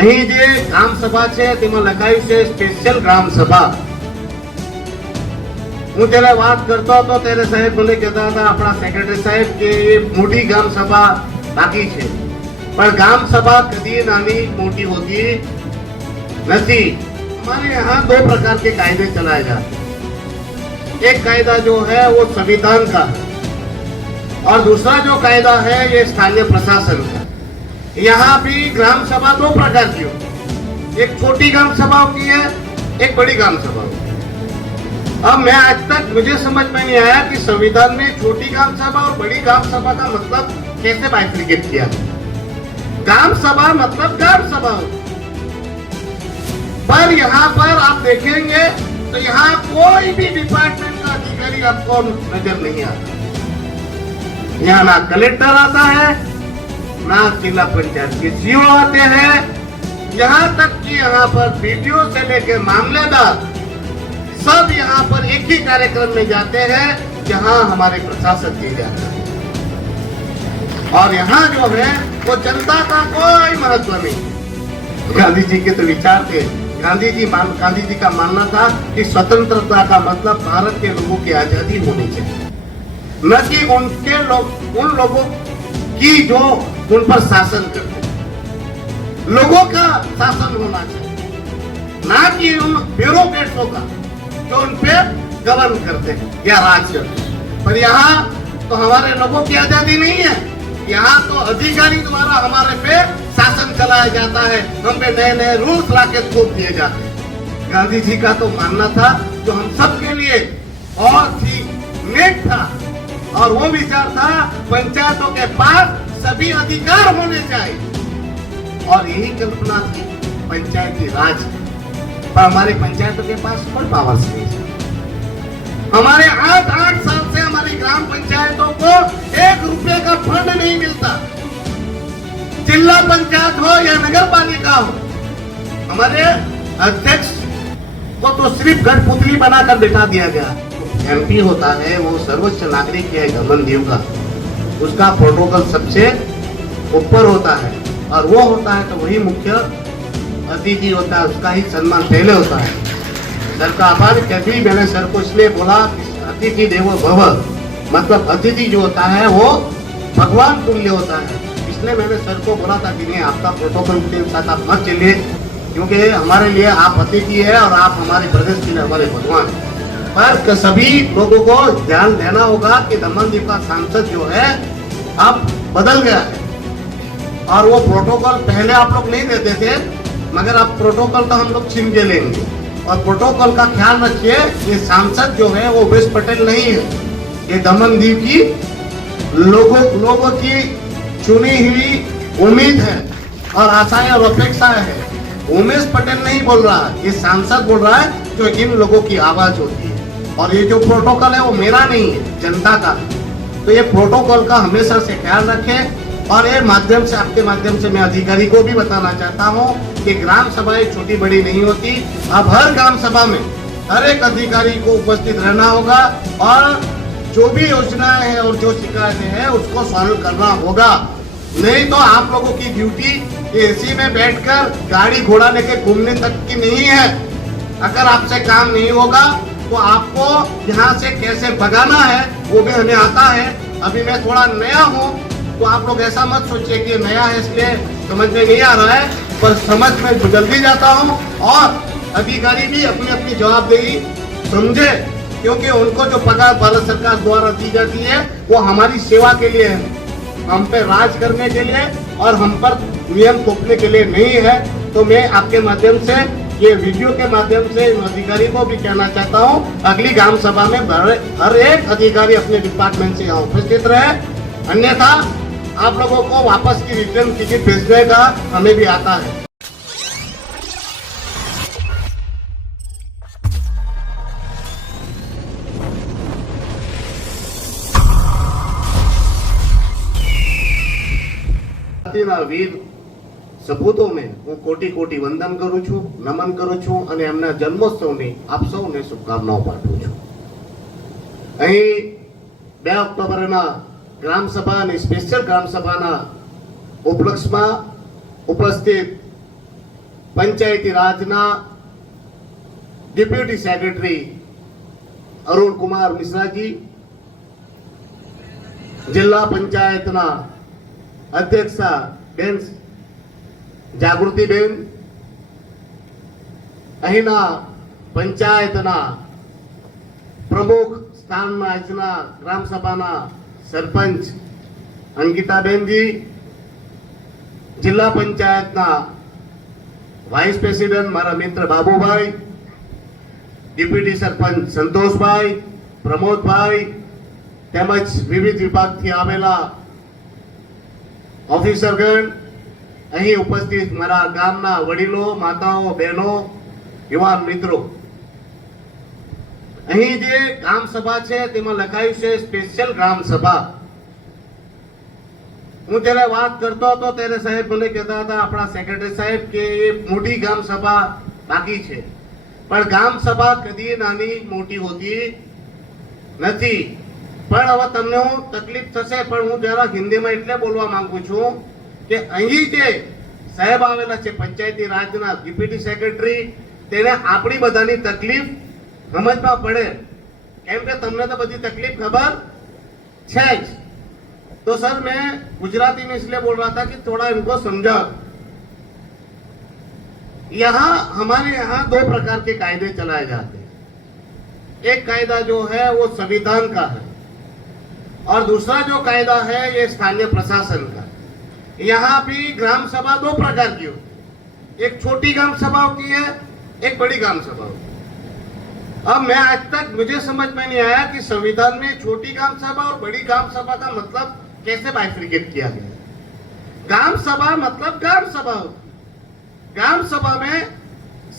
અહીં જે ગ્રામ સભા છે તેમાં લખાયું છે સ્પેશિયલ ગ્રામ સભા. હું ત્યારે વાત કરતો હતો ત્યારે સાહેબ મને કહેતા હતા આપણા સેક્રેટરી સાહેબ કે એ મોટી ગ્રામ સભા બાકી છે, પણ ग्राम सभा कभी नानी मोटी होती नहीं. हमारे यहाँ दो प्रकार के कायदे चलाए जाते हैं. एक कायदा जो है वो संविधान का है और दूसरा जो कायदा है ये स्थानीय प्रशासन का. यहाँ भी ग्राम सभा दो प्रकार की होती है. एक छोटी ग्राम सभा होती है, एक बड़ी ग्राम सभा होती है. अब मैं आज तक मुझे समझ में नहीं आया कि संविधान में छोटी ग्राम सभा और बड़ी ग्राम सभा का मतलब कैसे बाइफरकेट किया. ग्राम सभा मतलब ग्राम सभा होती, पर यहाँ पर आप देखेंगे तो यहाँ कोई भी डिपार्टमेंट का अधिकारी आपको नजर नहीं आता. यहाँ ना कलेक्टर आता है, ना जिला पंचायत के सीओ आते हैं, यहाँ तक कि यहाँ पर बीडीओ से लेकर मामलेदार सब यहाँ पर एक ही कार्यक्रम में जाते हैं जहाँ हमारे प्रशासक दिए जाते हैं. और यहाँ जो है वो जनता का कोई महत्व नहीं. गांधी जी के तो विचार थे. गांधी जी का मानना था कि स्वतंत्रता का मतलब भारत के लोगों की आजादी होनी चाहिए, न कि उन लोगों की जो उन पर शासन करते. लोगों का शासन होना चाहिए, ना कि उन ब्यूरोक्रेट्सों का जो उन पे गवर्न करते हैं या राज करते हैं. पर यहाँ तो हमारे लोगों की आजादी नहीं है. यहाँ तो अधिकारी द्वारा हमारे पे शासन चलाया जाता है, हम पे नए नए रूल्स लाके थोप दिए जाते हैं. गांधी जी का तो मानना था जो हम सब के लिए बहुत ही नेक था और वो विचार था पंचायतों के पास सभी अधिकार होने चाहिए और यही कल्पना थी पंचायती राज. पर हमारी पंचायतों के पास कोई पावर्स नहीं है. हमारे 8 साल से हमारी ग्राम पंचायतों को 1 रुपए का फंड नहीं मिलता. जिला पंचायत हो या नगर पालिका हो, हमारे अध्यक्ष को तो सिर्फ गठपुतली बनाकर बिठा दिया गया. एमपी होता है वो सर्वोच्च नागरिक है दमनदीव का, उसका प्रोटोकॉल सबसे ऊपर होता है और वो होता है तो वही मुख्य अतिथि होता है, उसका ही सम्मान पहले होता है. सर का आभार. कभी मैंने सर को इसलिए बोला अतिथि देवो भव, मतलब अतिथि जो होता है वो भगवान तुल्य होता है. इसलिए मैंने सर को बोला था कि नहीं आपका प्रोटोकॉल के साथ आप मत चलिए, क्योंकि हमारे लिए आप अतिथि है और आप हमारे प्रदेश के लिए हमारे भगवान. पर सभी लोगों को ध्यान देना होगा कि दमनदीव का सांसद जो है अब बदल गया है और वो प्रोटोकॉल पहले आप लोग नहीं देते थे, मगर अब प्रोटोकॉल तो हम लोग छीन के लेंगे. और प्रोटोकॉल का ख्याल रखिए, ये सांसद जो है वो वेश पटेल नहीं है, ये दमनदीव की लोगों की चुनी हुई उम्मीद है और आशाएं और अपेक्षाएं है. उमेश पटेल नहीं बोल रहा है, ये सांसद बोल रहा है जो इन लोगों की आवाज होती है. और ये जो प्रोटोकॉल है वो मेरा नहीं है, जनता का. तो ये प्रोटोकॉल का हमेशा से ख्याल रखें. और ये माध्यम से आपके माध्यम से मैं अधिकारी को भी बताना चाहता हूँ कि ग्राम सभाएं छोटी बड़ी नहीं होती. अब हर ग्राम सभा में हर एक अधिकारी को उपस्थित रहना होगा और जो भी योजनाएं हैं और जो शिकायतें हैं उसको सॉल्व करना होगा. नहीं तो आप लोगों की ड्यूटी एसी में बैठकर गाड़ी घोड़ा लेके घूमने तक की नहीं है. अगर आपसे काम नहीं होगा तो आपको यहाँ से कैसे भगाना है वो भी हमें आता है. अभी मैं थोड़ा नया हूँ तो आप लोग ऐसा मत सोचिए कि नया है इसलिए समझ में नहीं आ रहा है, पर समझ में जल्दी जाता हूँ. और अधिकारी भी अपनी अपनी जवाबदेही समझे, क्योंकि उनको जो पगार भारत सरकार द्वारा दी जाती है वो हमारी सेवा के लिए है, हम पे राज करने के लिए और हम पर नियम थोपने के लिए नहीं है. तो मैं आपके माध्यम से ये वीडियो के माध्यम से अधिकारी को भी कहना चाहता हूँ अगली ग्राम सभा में हर एक अधिकारी अपने डिपार्टमेंट से यहाँ उपस्थित रहे, अन्यथा आप लोगों को वापस की रिटर्न टिकट भेजने का हमें भी आता है. વીર સપૂતો में હું કોટી કોટી વંદન કરું છું, નમન કરું છું અને એમના જન્મોત્સવની આપ સૌને શુભકામનાઓ પાઠવું છું. અહીં 2 ઓક્ટોબરના ગ્રામ સભા અને સ્પેશિયલ ગ્રામ સભાના ઉપલક્ષમાં ઉપસ્થિત पंचायती राजना डिप्यूटी सेक्रेटरी अरुण कुमार मिश्रा जी, जिला पंचायतना अध्यक्षा बेन जागृति बेन, अहीना पंचायतना प्रमुख स्थान में आजना ग्राम सभा सरपंच अंकिताबेन जी, जिला पंचायतना वाइस प्रेसिडेंट मारा मित्र बाबूभाई, डिप्यूटी सरपंच संतोषभाई, प्रमोदभाई તેમજ વિવિધ વિભાગથી આવેલા ઓફિસરગણ, અહીં ઉપસ્થિત મારા ગામના વડીલો, માતાઓ, બહેનો, યુવાન મિત્રો, અહીં જે ગ્રામ સભા છે તેમાં લખાયું છે સ્પેશિયલ ગ્રામ સભા. હું જ્યારે વાત કરતો હતો ત્યારે સાહેબ મને કહેતા હતા આપણા સેક્રેટરી સાહેબ કે એ મોટી ગ્રામ સભા બાકી છે, પણ ગ્રામ સભા કદી નાની મોટી હોતી નથી. પણ હવે તમને હું તકલીફ થશે, પણ હું જરા હિન્દીમાં એટલે બોલવા માંગુ છું કે અહીં જે સાહેબ આવેલા છે પંચાયતી રાજના ડેપ્યુટી સેક્રેટરી, તેને આપણી બધાની તકલીફ સમજવા પડે, કેમ કે તમને તો બધી તકલીફ ખબર છે જ. तो सर मैं गुजराती में इसलिए बोल रहा था कि थोड़ा इनको समझा. यहाँ हमारे यहाँ दो प्रकार के कायदे चलाए जाते हैं. एक कायदा जो है वो संविधान का है और दूसरा जो कायदा है ये स्थानीय प्रशासन का. यहाँ भी ग्राम सभा दो प्रकार की होती है, एक छोटी ग्राम सभा होती है, एक बड़ी ग्राम सभा होती है. अब मैं आज तक मुझे समझ में नहीं आया कि संविधान में छोटी ग्राम सभा और बड़ी ग्राम सभा का मतलब कैसे बाइफरकेट किया गया. ग्राम सभा मतलब ग्राम सभा होती. ग्राम सभा में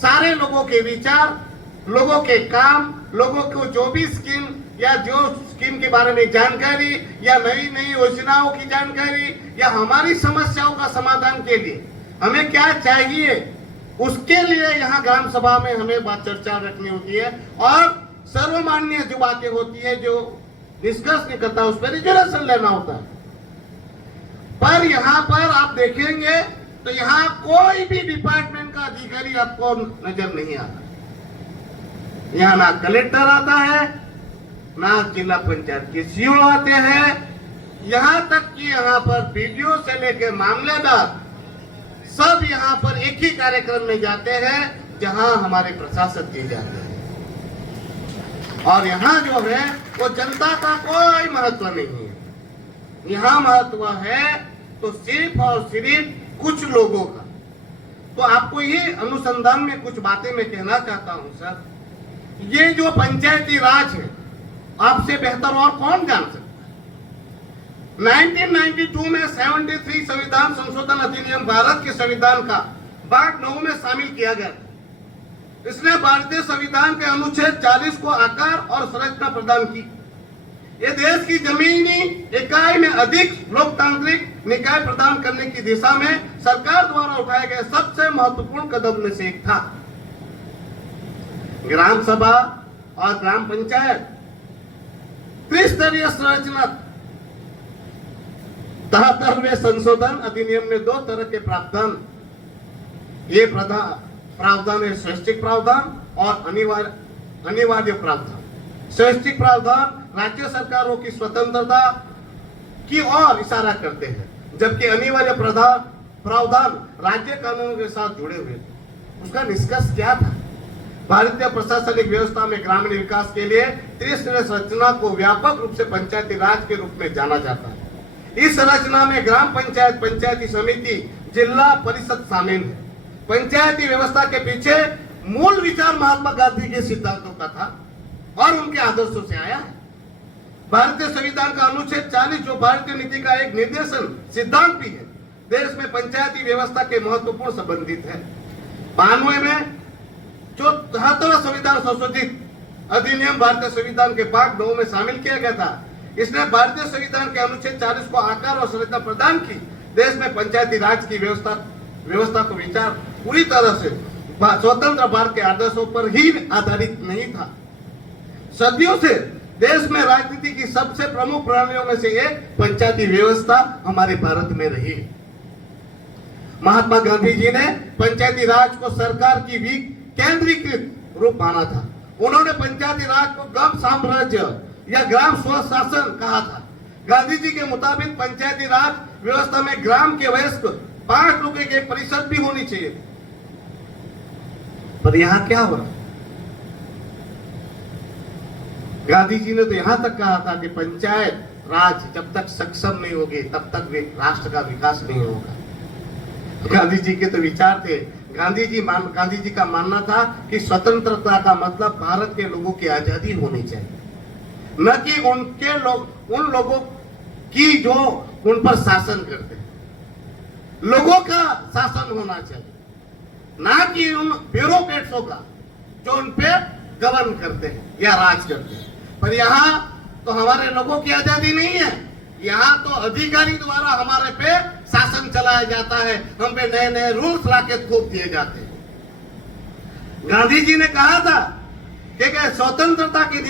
सारे लोगों के विचार, लोगों के काम, लोगों को जो भी स्कीम या जो स्कीम के बारे में जानकारी या नई नई योजनाओं की जानकारी या हमारी समस्याओं का समाधान के लिए हमें क्या चाहिए, उसके लिए यहाँ ग्राम सभा में हमें बात चर्चा रखनी होती है और सर्वमान्य जो बातें होती है, जो डिस्कस नहीं करता, उस पर रिजर्वेशन लेना होता है. पर यहाँ पर आप देखेंगे तो यहाँ कोई भी डिपार्टमेंट का अधिकारी आपको नजर नहीं आता. यहाँ ना कलेक्टर आता है, ना जिला पंचायत के सीईओ आते हैं, यहाँ तक कि यहाँ पर बीडीओ से लेकर मामलेदार सब यहाँ पर एक ही कार्यक्रम में जाते हैं जहाँ हमारे प्रशासक जी जाते हैं. और यहाँ जो है वो जनता का कोई महत्व नहीं है. यहाँ महत्व है तो सिर्फ और सिर्फ कुछ लोगों का. तो आपको ये अनुसंधान में कुछ बातें मैं कहना चाहता हूँ सर. ये जो पंचायती राज है आपसे बेहतर और कौन जान सकता है. 1992 में 73 संविधान संशोधन अधिनियम भारत के संविधान का भाग 9 में शामिल किया गया. इसने भारतीय संविधान के अनुच्छेद 40 को आकार और संरचना प्रदान की. ये देश की जमीनी इकाई में अधिक लोकतांत्रिक निकाय प्रदान करने की दिशा में सरकार द्वारा उठाए गए सबसे महत्वपूर्ण कदम में से एक था. ग्राम सभा और ग्राम पंचायत त्रिस्तरीय संरचना 73वें संशोधन अधिनियम में दो तरह के प्रावधान, ये प्रावधान है स्वैच्छिक प्रावधान और अनिवार्य प्रावधान. स्वैच्छिक प्रावधान राज्य सरकारों की स्वतंत्रता की ओर इशारा करते हैं, जबकि अनिवार्य प्रावधान राज्य कानूनों के साथ जुड़े हुए. उसका निष्कर्ष क्या था? भारतीय प्रशासनिक व्यवस्था में ग्रामीण विकास के लिए त्रिस्तरीय संरचना को व्यापक रूप से पंचायती राज के रूप में जाना जाता है. इस संरचना में ग्राम पंचायत, पंचायती समिति, जिला परिषद शामिल है. पंचायती व्यवस्था के पीछे मूल विचार महात्मा गांधी के सिद्धांतों का था और उनके आदर्शों से आया है. भारतीय संविधान का अनुच्छेद 40 जो भारतीय नीति का एक निर्देशन सिद्धांत भी है, देश में पंचायती व्यवस्था के महत्वपूर्ण संबंधित है. 92 में जो 73वां संविधान संशोधित अधिनियम भारतीय संविधान के भाग 9 में शामिल किया गया था, इसने भारतीय संविधान के अनुच्छेद 40 को आकार और संरचना प्रदान की. देश में पंचायती राज की व्यवस्था को विचार पूरी तरह से स्वतंत्र भारत के आदर्शों पर ही आधारित नहीं था. सदियों से देश में राजनीति की सबसे प्रमुख प्रणालियों में से एक पंचायती व्यवस्था हमारे भारत में रही. महात्मा गांधी जी ने पंचायती राज को सरकार की केंद्रीकृत रूप माना था। उन्होंने पंचायती राज को ग्राम साम्राज्य या ग्राम स्वशासन कहा था। गांधी जी के मुताबिक पंचायती राज व्यवस्था में ग्राम के वयस्क 5 लोगों की एक परिषद भी होनी चाहिए। पर यहां क्या हो रहा? गांधी जी ने तो यहां तक कहा था कि पंचायत राज जब तक सक्षम नहीं होगी तब तक राष्ट्र का विकास नहीं होगा। गांधी जी के तो विचार थे। गांधी जी का मानना था कि स्वतंत्रता का मतलब भारत के लोगों की आजादी होनी चाहिए, न कि उन लोगों की जो उन पर शासन करते हैं। लोगों का शासन होना चाहिए, ना कि उन ब्यूरोक्रेट्सों का जो उन पे गवर्न करते हैं या राज करते हैं। पर यहाँ तो हमारे लोगों की आजादी नहीं है। यहाँ तो अधिकारी द्वारा हमारे पे शासन चलाया जाता है, हम पे नए नए रूल्स लाके थोप दिए जाते हैं। गांधी जी ने कहा था कि स्वतंत्रता की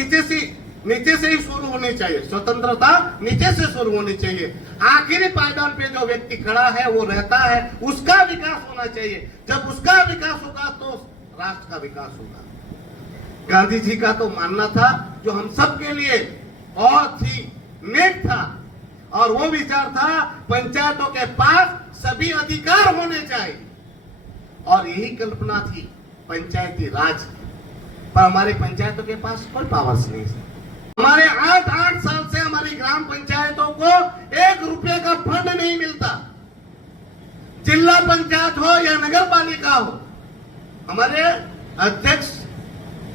नीचे से ही शुरू होनी चाहिए। स्वतंत्रता नीचे से शुरू होनी चाहिए। आखिरी पायदान पे जो व्यक्ति खड़ा है वो रहता है, उसका विकास होना चाहिए। जब उसका विकास होगा तो राष्ट्र का विकास होगा। गांधी जी का तो मानना था जो हम सब के लिए बहुत ही नेक था, और वो विचार था पंचायतों के पास सभी अधिकार होने चाहिए, और यही कल्पना थी पंचायती राज की। पर हमारी पंचायतों के पास कोई पावर्स नहीं है। हमारे 8 साल से हमारी ग्राम पंचायतों को 1 रुपये का फंड नहीं मिलता। जिला पंचायत हो या नगर पालिका हो, हमारे अध्यक्ष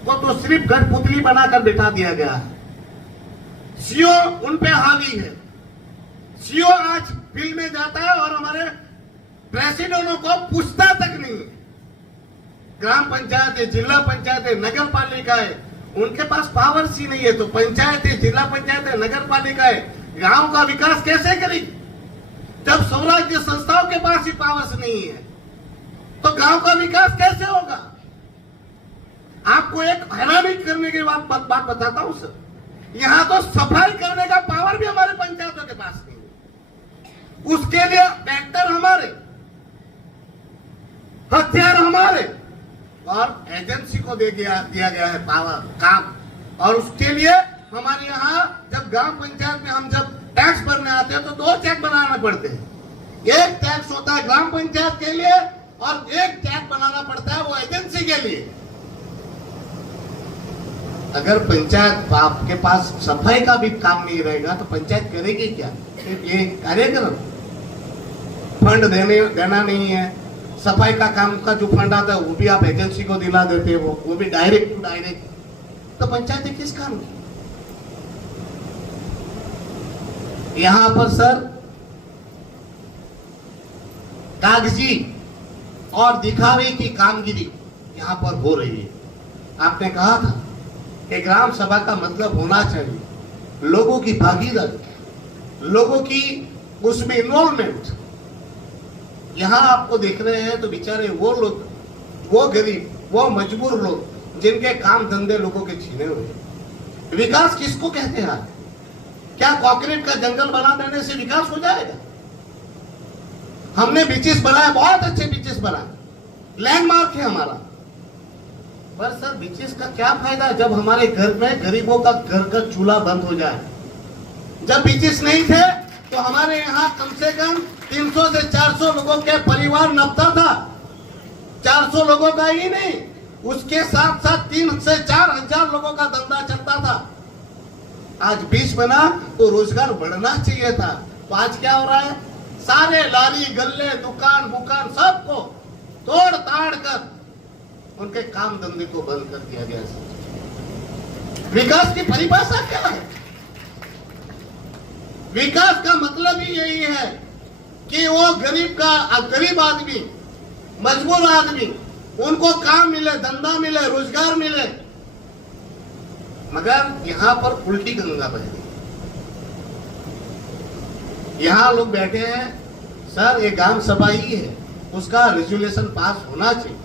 को तो सिर्फ कठपुतली बनाकर बिठा दिया गया है। सीओ उन पे हावी है। सीओ आज फील्ड में जाता है और हमारे प्रेसिडेंटों को पूछता तक नहीं है। ग्राम पंचायत है, जिला पंचायत है, नगर पालिका है, उनके पास पावर्स ही नहीं है। तो पंचायत है, जिला पंचायत है, नगर पालिका है, गांव का विकास कैसे करेगी जब स्वराज्य संस्थाओं के पास ही पावर्स नहीं है? तो गांव का विकास कैसे होगा? आपको एक हैरानी करने की बात बताता हूं सर। यहां तो सफाई करने का पावर भी हमारे पंचायतों के पास नहीं है। उसके लिए ट्रैक्टर हमारे, हथियार हमारे, और एजेंसी को दिया गया है पावर काम। और उसके लिए हमारे यहाँ जब ग्राम पंचायत में हम जब टैक्स भरने आते हैं तो 2 चेक बनाना पड़ते हैं। एक टैक्स होता है ग्राम पंचायत के लिए और एक टैक्स बनाना पड़ता है वो एजेंसी के लिए। अगर पंचायत आपके पास सफाई का भी काम नहीं रहेगा तो पंचायत करेगी क्या? सिर्फ ये कार्यक्रम फंड देना नहीं है। सफाई का काम का जो फंड आता है वो भी आप एजेंसी को दिला देते हैं, वो भी डायरेक्ट टू डायरेक्ट। तो पंचायत किस काम की? यहां पर सर कागजी और दिखावे की कामगिरी यहां पर हो रही है। आपने कहा था कि ग्राम सभा का मतलब होना चाहिए लोगों की भागीदारी, लोगों की उसमें इन्वॉल्वमेंट। यहां आपको देख रहे हैं तो बेचारे वो लोग, वो गरीब, वो मजबूर लोग जिनके काम धंधे लोगों के छीने हुए। विकास किसको कहते हैं? क्या कंक्रीट का जंगल बना देने से विकास हो जाएगा? हमने बीचेस बनाए, बहुत अच्छे बीचेस बनाए, लैंडमार्क है हमारा। पर सर बीचेस का क्या फायदा जब हमारे घर में गरीबों का घर का चूल्हा बंद हो जाए? जब बीचेस नहीं थे तो हमारे यहाँ कम से कम 300 से 400 लोगों के परिवार नपता था। 400 लोगों का ही नहीं, उसके साथ साथ 3 से 4 हजार लोगों का धंधा चलता था। आज बीच बना तो रोजगार बढ़ना चाहिए था। तो आज क्या हो रहा है? सारे लारी गल्ले दुकान सबको तोड़ ताड़ कर उनके काम धंधे को बंद कर दिया गया। विकास की परिभाषा क्या है? विकास का मतलब ही यही है कि वो गरीब आदमी, मजबूर आदमी, उनको काम मिले, धंधा मिले, रोजगार मिले। मगर यहां पर उल्टी गंगा बह रही। यहां लोग बैठे हैं, सर ये ग्राम सभा ही है, उसका रेजोल्यूशन पास होना चाहिए।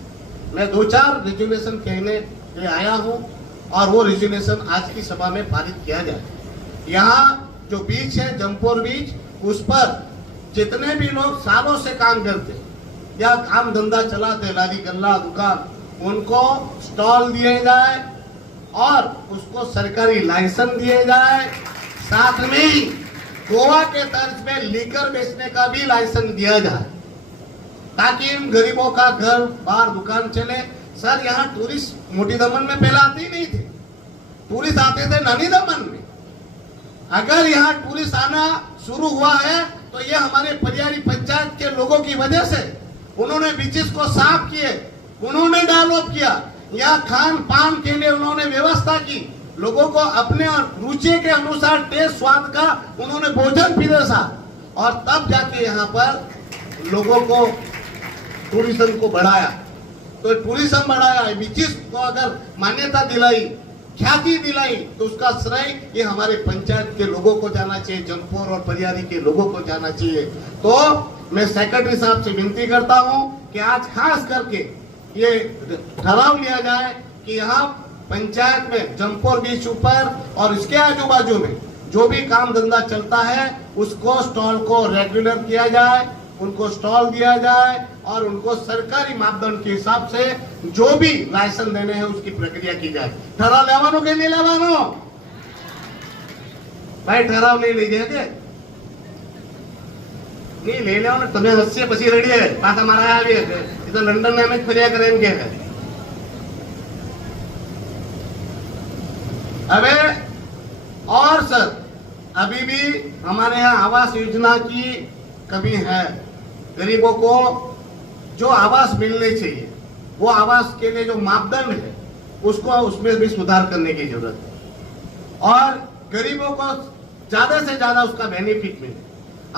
मैं 2-4 रेजोल्यूशन कहने लिए आया हूं और वो रेजोल्यूशन आज की सभा में पारित किया जाए। यहाँ जो बीच है जमपोर बीच, उस पर जितने भी लोग सालों से काम करते, या काम धंधा चलाते लारी गल्ला दुकान, उनको स्टॉल दिए जाए और उसको सरकारी लाइसेंस दिए जाए। साथ में ही गोवा के तर्ज पे लीकर बेचने का भी लाइसेंस दिया जाए, ताकि इन गरीबों का घर बार दुकान चले। सर, यहाँ टूरिस्ट मोटी दमन में पहले आते ही नहीं थे, टूरिस्ट आते थे नानी दमन में। अगर यहाँ टूरिस्ट आना शुरू हुआ है तो ये हमारे परियारी पंचायत के लोगों की वजह से। उन्होंने बीचेस को साफ किए, उन्होंने डेवलप किया, यहाँ खान पान के लिए उन्होंने व्यवस्था की, लोगों को अपने रुचि के अनुसार टेस्ट स्वाद का उन्होंने भोजन पिरोसा, और तब जाके यहाँ पर लोगों को टूरिज्म को बढ़ाया। तो टूरिज्म बढ़ाया, बीचेस को अगर मान्यता दिलाई, ख्याति दिलाई, तो उसका श्रेय ये हमारे पंचायत के लोगों को जाना चाहिए, जमपोर और परियारी के लोगों को जाना चाहिए। तो मैं सेक्रेटरी साहब से विनती करता हूं कि आज खास करके ये ठहराव लिया जाए कि यहाँ पंचायत में जमपोर बीच ऊपर और इसके आजू बाजू में जो भी काम धंधा चलता है उसको स्टॉल को रेगुलर किया जाए, उनको स्टॉल दिया जाए और उनको सरकारी मापदंड के हिसाब से जो भी लाइसेंस देने हैं उसकी प्रक्रिया की जाए। ठहराव लेवानो के नहीं लेवानो भाई? ठहराव ले लीजिए के नहीं ले लो ने તમે હસ્ય પછી રડીએ પાછા મારા આવી છે એ તો લંડન ને અમે ફર્યા કરે એમ કે છે। अबे और सर, अभी भी हमारे यहाँ आवास योजना की कमी है। गरीबों को जो आवास मिलने चाहिए, वो आवास के लिए जो मापदंड है उसको उसमें भी सुधार करने की जरूरत है और गरीबों को ज्यादा से ज्यादा उसका बेनिफिट मिले।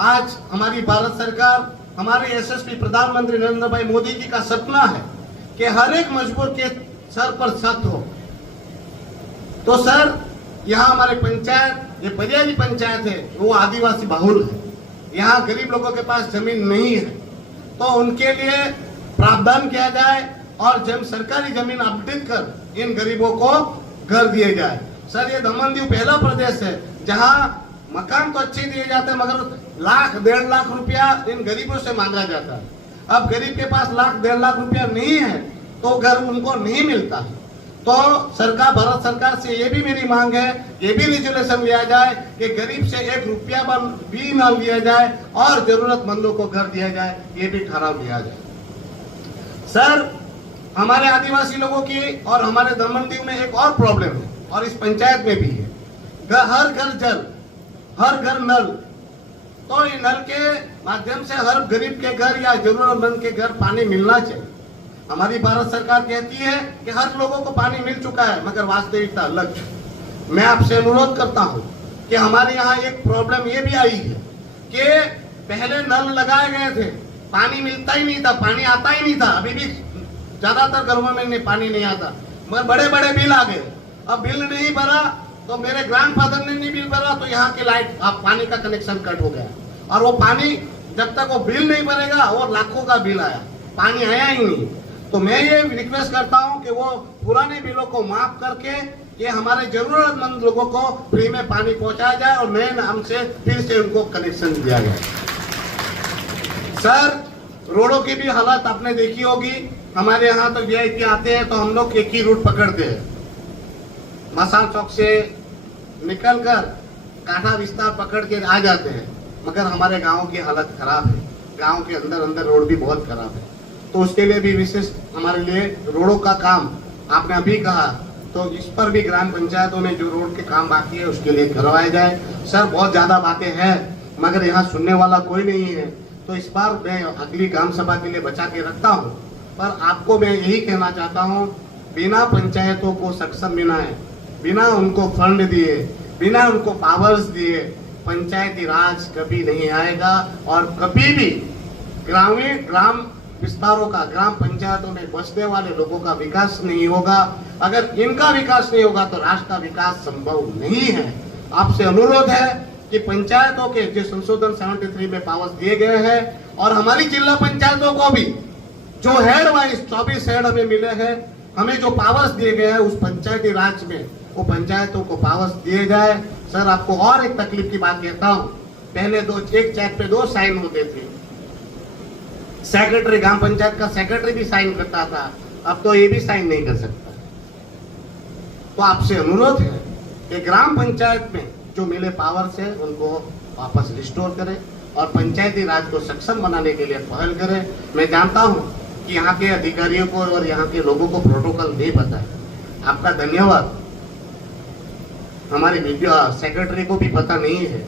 आज हमारी भारत सरकार, हमारे यशस्वी प्रधानमंत्री नरेंद्र भाई मोदी जी का सपना है कि हर एक मजदूर के सर पर छत हो। तो सर, यहाँ हमारे पंचायत, ये परियारी पंचायत है, वो आदिवासी बहुल है, यहाँ गरीब लोगों के पास जमीन नहीं है, तो उनके लिए प्रावधान किया जाए और जब सरकारी जमीन अपडेट कर इन गरीबों को घर दिए जाए। सर, ये दमन दीव पहला प्रदेश है जहाँ मकान तो अच्छे दिए जाते हैं मगर लाख 1.5 लाख रुपया इन गरीबों से मांगा जाता है। अब गरीब के पास लाख 1.5 लाख रुपया नहीं है तो घर उनको नहीं मिलता है। तो सरकार, भारत सरकार से ये भी मेरी मांग है, ये भी रेजुलेशन लिया जाए कि गरीब से 1 रुपया भी न लिया जाए और जरूरतमंदों को घर दिया जाए, ये भी ठहराव लिया जाए। सर, हमारे आदिवासी लोगों की और हमारे दमन दीव में एक और प्रॉब्लम है और इस पंचायत में भी है, हर घर जल, हर घर नल। तो ये नल के माध्यम से हर गरीब के घर या जरूरतमंद के घर पानी मिलना चाहिए। हमारी भारत सरकार कहती है कि हर लोगों को पानी मिल चुका है, मगर वास्तविकता अलग है। मैं आपसे अनुरोध करता हूं कि हमारे यहाँ एक प्रॉब्लम ये भी आई है कि पहले नल लगाए गए थे, पानी मिलता ही नहीं था, पानी आता ही नहीं था। अभी भी ज्यादातर घरों में पानी नहीं आता, मगर बड़े बड़े बिल आ गए। अब बिल नहीं भरा तो मेरे ग्रैंडफादर ने नहीं बिल भरा तो यहाँ के लाइट पानी का कनेक्शन कट हो गया और वो पानी जब तक वो बिल नहीं भरेगा और लाखों का बिल आया, पानी आया ही नहीं। तो मैं ये रिक्वेस्ट करता हूँ कि वो पुराने बिलों को माफ करके ये हमारे जरूरतमंद लोगों को फ्री में पानी पहुंचाया जाए और नए नाम से फिर से उनको कनेक्शन दिया जाए। सर, रोडों की भी हालत आपने देखी होगी। हमारे यहाँ तो वीआईपी आते हैं तो हम लोग एक ही रूट पकड़ते हैं, मसान चौक से निकलकर कांठा विस्तार पकड़ के आ जाते हैं, मगर हमारे गांव की हालत खराब है, गांव के अंदर अंदर रोड भी बहुत खराब है। तो उसके लिए भी विशेष हमारे लिए रोडों का काम आपने अभी कहा, तो इस पर भी ग्राम पंचायतों में जो रोड के काम बाकी है उसके लिए करवाया जाए। सर, बहुत ज्यादा बातें हैं मगर यहाँ सुनने वाला कोई नहीं है, तो इस बार मैं अगली ग्राम सभा के लिए बचा के रखता हूँ। पर आपको मैं यही कहना चाहता हूँ, बिना पंचायतों को सक्षम बनाए, बिना उनको फंड दिए, बिना उनको पावर्स दिए पंचायती राज कभी नहीं आएगा और कभी भी ग्राम विस्तारों का, ग्राम पंचायतों में बसने वाले लोगों का विकास नहीं होगा। अगर इनका विकास नहीं होगा तो राष्ट्र का विकास संभव नहीं है। आपसे अनुरोध है कि पंचायतों के जो संशोधन 73 में पावर्स दिए गए हैं और हमारी जिला पंचायतों को भी जो हेड वाइज 24 हेड हमें मिले हैं, हमें जो पावर्स दिए गए हैं उस पंचायती राज में वो पंचायतों को पावर्स दिए जाए। सर, आपको और एक तकलीफ की बात कहता हूँ, पहले एक चेक पे 2 साइन होते थे। सेक्रेटरी, ग्राम पंचायत का सेक्रेटरी भी साइन करता था, अब तो ये भी साइन नहीं कर सकता। तो आपसे अनुरोध है कि ग्राम पंचायत में जो मिले पावर्स है उनको वापस रिस्टोर करें और पंचायती राज को सक्षम बनाने के लिए पहल करें। मैं जानता हूं कि यहाँ के अधिकारियों को और यहाँ के लोगों को प्रोटोकॉल नहीं पता है, आपका धन्यवाद। हमारे वीडियो सेक्रेटरी को भी पता नहीं है,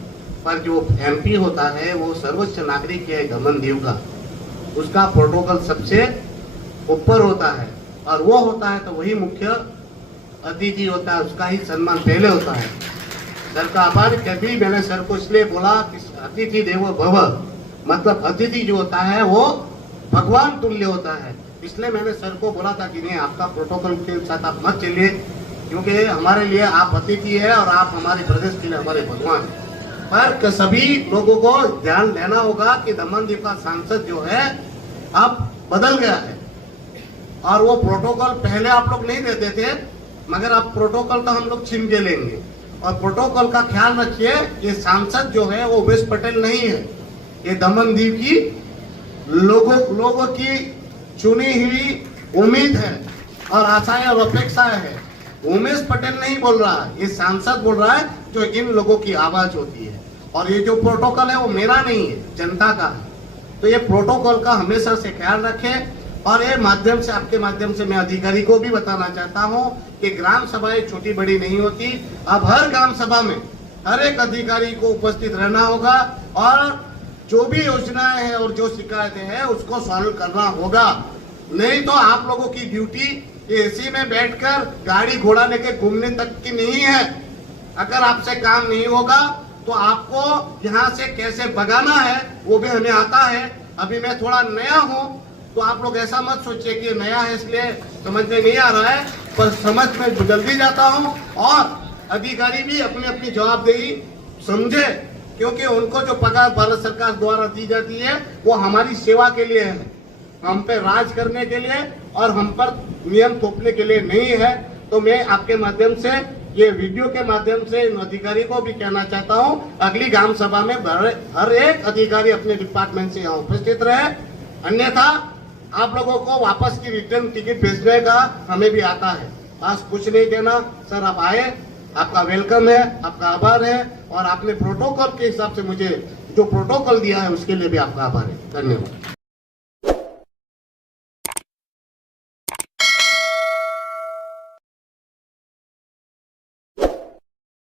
पर जो MP होता है वो सर्वोच्च नागरिक है दमन दीव का, उसका प्रोटोकॉल सबसे ऊपर होता है और वो होता है तो वही मुख्य अतिथि होता है, उसका ही सम्मान पहले होता है। सर का आभार। कभी मैंने सर को इसलिए बोला कि अतिथि देवो भव, मतलब अतिथि जो होता है वो भगवान तुल्य होता है, इसलिए मैंने सर को बोला था कि नहीं आपका प्रोटोकॉल के साथ आप मत चलिए, क्योंकि हमारे लिए आप अतिथि है और आप हमारे प्रदेश के लिए हमारे भगवान है। पर सभी लोगों को ध्यान देना होगा कि दमन दीव का सांसद जो है अब बदल गया है और वो प्रोटोकॉल पहले आप लोग नहीं देते थे, मगर अब प्रोटोकॉल तो हम लोग छीन के लेंगे। और प्रोटोकॉल का ख्याल रखिए, ये सांसद जो है वो उमेश पटेल नहीं है, ये दमन दीव की लोगों की चुनी हुई उम्मीद है और आशाएं और अपेक्षाएं है। उमेश पटेल नहीं बोल रहा है, ये सांसद बोल रहा है जो इन लोगों की आवाज होती है। और ये जो प्रोटोकॉल है वो मेरा नहीं है, जनता का है। तो ये प्रोटोकॉल का हमेशा से ख्याल रखें। और ये माध्यम से, आपके माध्यम से मैं अधिकारी को भी बताना चाहता हूं कि ग्राम सभाएं छोटी बड़ी नहीं होती। अब हर ग्राम सभा में हर एक अधिकारी को उपस्थित रहना होगा और जो भी योजनाएं हैं और जो शिकायतें हैं उसको सॉल्व करना होगा। नहीं तो आप लोगों की ड्यूटी एसी में बैठकर गाड़ी घोड़ा लेके घूमने तक की नहीं है। अगर आपसे काम नहीं होगा तो आपको यहाँ से कैसे भगाना है वो भी हमें आता है। अभी मैं थोड़ा नया हूँ, तो आप लोग ऐसा मत सोचिए कि नया है इसलिए समझ में नहीं आ रहा है, पर समझ में जल्दी जाता हूँ। और अधिकारी भी अपनी अपनी जवाबदेही समझे, क्योंकि उनको जो पगार भारत सरकार द्वारा दी जाती है वो हमारी सेवा के लिए है, हम पे राज करने के लिए और हम पर नियम थोपने के लिए नहीं है। तो मैं आपके माध्यम से, ये वीडियो के माध्यम से इन अधिकारी को भी कहना चाहता हूँ, अगली ग्राम सभा में हर एक अधिकारी अपने डिपार्टमेंट से यहाँ उपस्थित रहे, अन्यथा आप लोगों को वापस की रिटर्न टिकट भेजने का हमें भी आता है। बस कुछ नहीं कहना सर, आप आए, आपका वेलकम है, आपका आभार है और आपने प्रोटोकॉल के हिसाब से मुझे जो प्रोटोकॉल दिया है उसके लिए भी आपका आभार है। धन्यवाद।